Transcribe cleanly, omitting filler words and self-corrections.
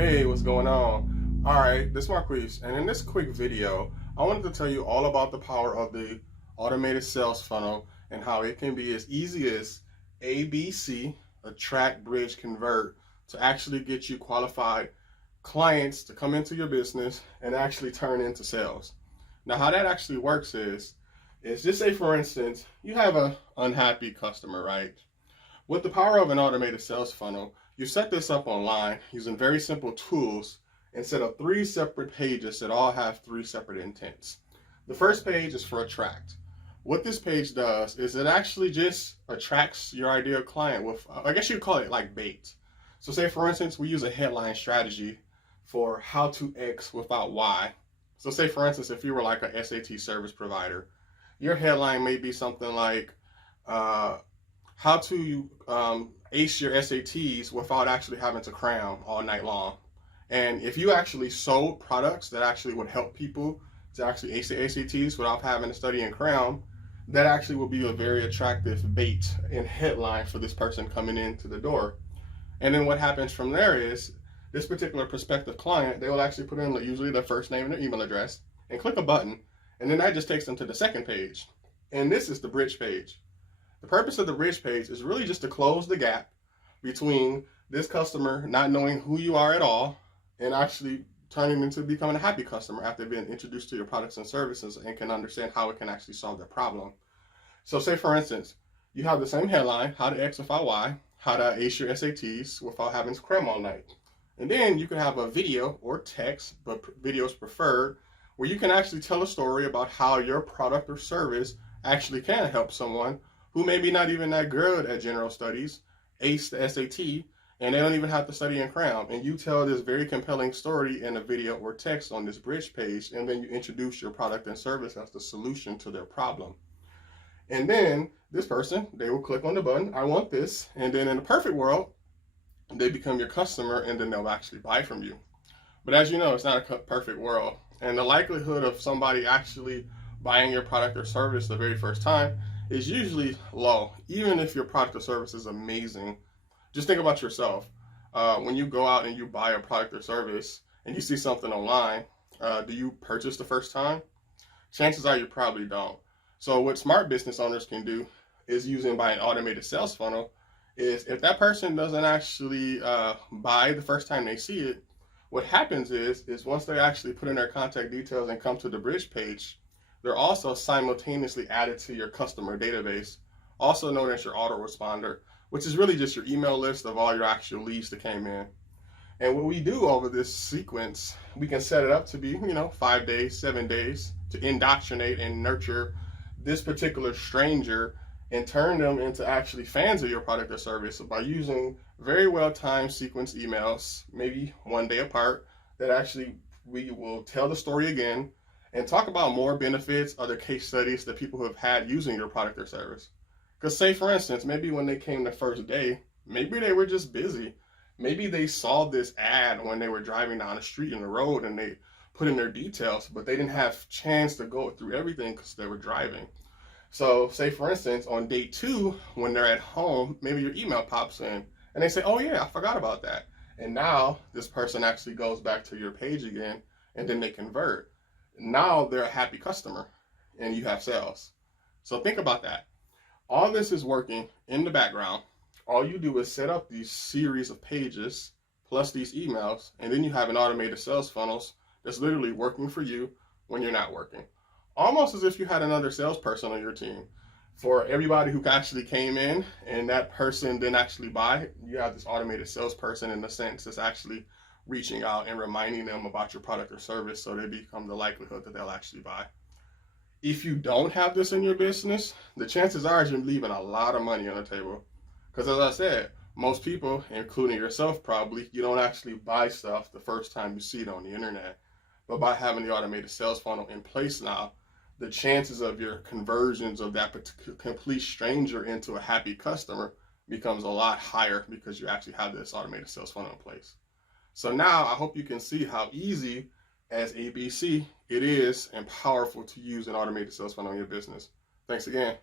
Hey, what's going on? All right, this is Marquiste, and in this quick video, I wanted to tell you all about the power of the automated sales funnel and how it can be as easy as ABC, attract, bridge, convert, to actually get you qualified clients to come into your business and actually turn into sales. Now, how that actually works is just say, for instance, you have an unhappy customer, right? With the power of an automated sales funnel, you set this up online using very simple tools and set up 3 separate pages that all have 3 separate intents. The first page is for attract. What this page does is it actually just attracts your ideal client with, I guess you'd call it like bait. So say for instance, we use a headline strategy for how to X without Y. So say for instance, if you were like a SAT service provider, your headline may be something like, how to ace your SATs without actually having to cram all night long. And if you actually sold products that actually would help people to actually ace the SATs without having to study and cram, that actually will be a very attractive bait and headline for this person coming into the door. And then what happens from there is this particular prospective client, they will actually put in usually their first name and their email address and click a button. And then that just takes them to the second page. And this is the bridge page. The purpose of the bridge page is really just to close the gap between this customer not knowing who you are at all and actually turning into becoming a happy customer after being introduced to your products and services and can understand how it can actually solve their problem. So say for instance, you have the same headline, how to X without Y, how to ace your SATs without having to cram all night. And then you can have a video or text, but video is preferred, where you can actually tell a story about how your product or service actually can help someone who maybe not even that good at general studies, ace the SAT, and they don't even have to study and cram. And you tell this very compelling story in a video or text on this bridge page, and then you introduce your product and service as the solution to their problem. And then this person, they will click on the button, I want this, and then in a perfect world, they become your customer and then they'll actually buy from you. But as you know, it's not a perfect world. And the likelihood of somebody actually buying your product or service the very first time is usually low, even if your product or service is amazing. Just think about yourself. When you go out and you buy a product or service and you see something online, do you purchase the first time? Chances are you probably don't. So what smart business owners can do is using by an automated sales funnel is if that person doesn't actually buy the first time they see it, what happens is once they actually put in their contact details and come to the bridge page, they're also simultaneously added to your customer database, also known as your autoresponder, which is really just your email list of all your actual leads that came in. And what we do over this sequence, we can set it up to be, 5 days, 7 days to indoctrinate and nurture this particular stranger and turn them into actually fans of your product or service by using very well-timed sequence emails, maybe 1 day apart, that actually we will tell the story again and talk about more benefits, other case studies that people have had using your product or service. Because say for instance, maybe when they came the first day, maybe they were just busy. Maybe they saw this ad when they were driving down the street in the road and they put in their details, but they didn't have chance to go through everything because they were driving. So say for instance, on day 2, when they're at home, maybe your email pops in and they say, oh yeah, I forgot about that. And now this person actually goes back to your page again and then they convert. Now they're a happy customer and you have sales. So think about that. All this is working in the background. All you do is set up these series of pages plus these emails, and then you have an automated sales funnels that's literally working for you when you're not working. Almost as if you had another salesperson on your team. For everybody who actually came in and that person didn't actually buy, you have this automated salesperson in the sense that's actually reaching out and reminding them about your product or service so they become the likelihood that they'll actually buy. If you don't have this in your business, the chances are you're leaving a lot of money on the table. Because as I said, most people, including yourself probably, you don't actually buy stuff the first time you see it on the internet. But by having the automated sales funnel in place now, the chances of your conversions of that complete stranger into a happy customer becomes a lot higher because you actually have this automated sales funnel in place. So now I hope you can see how easy as ABC it is and powerful to use an automated sales funnel in your business. Thanks again.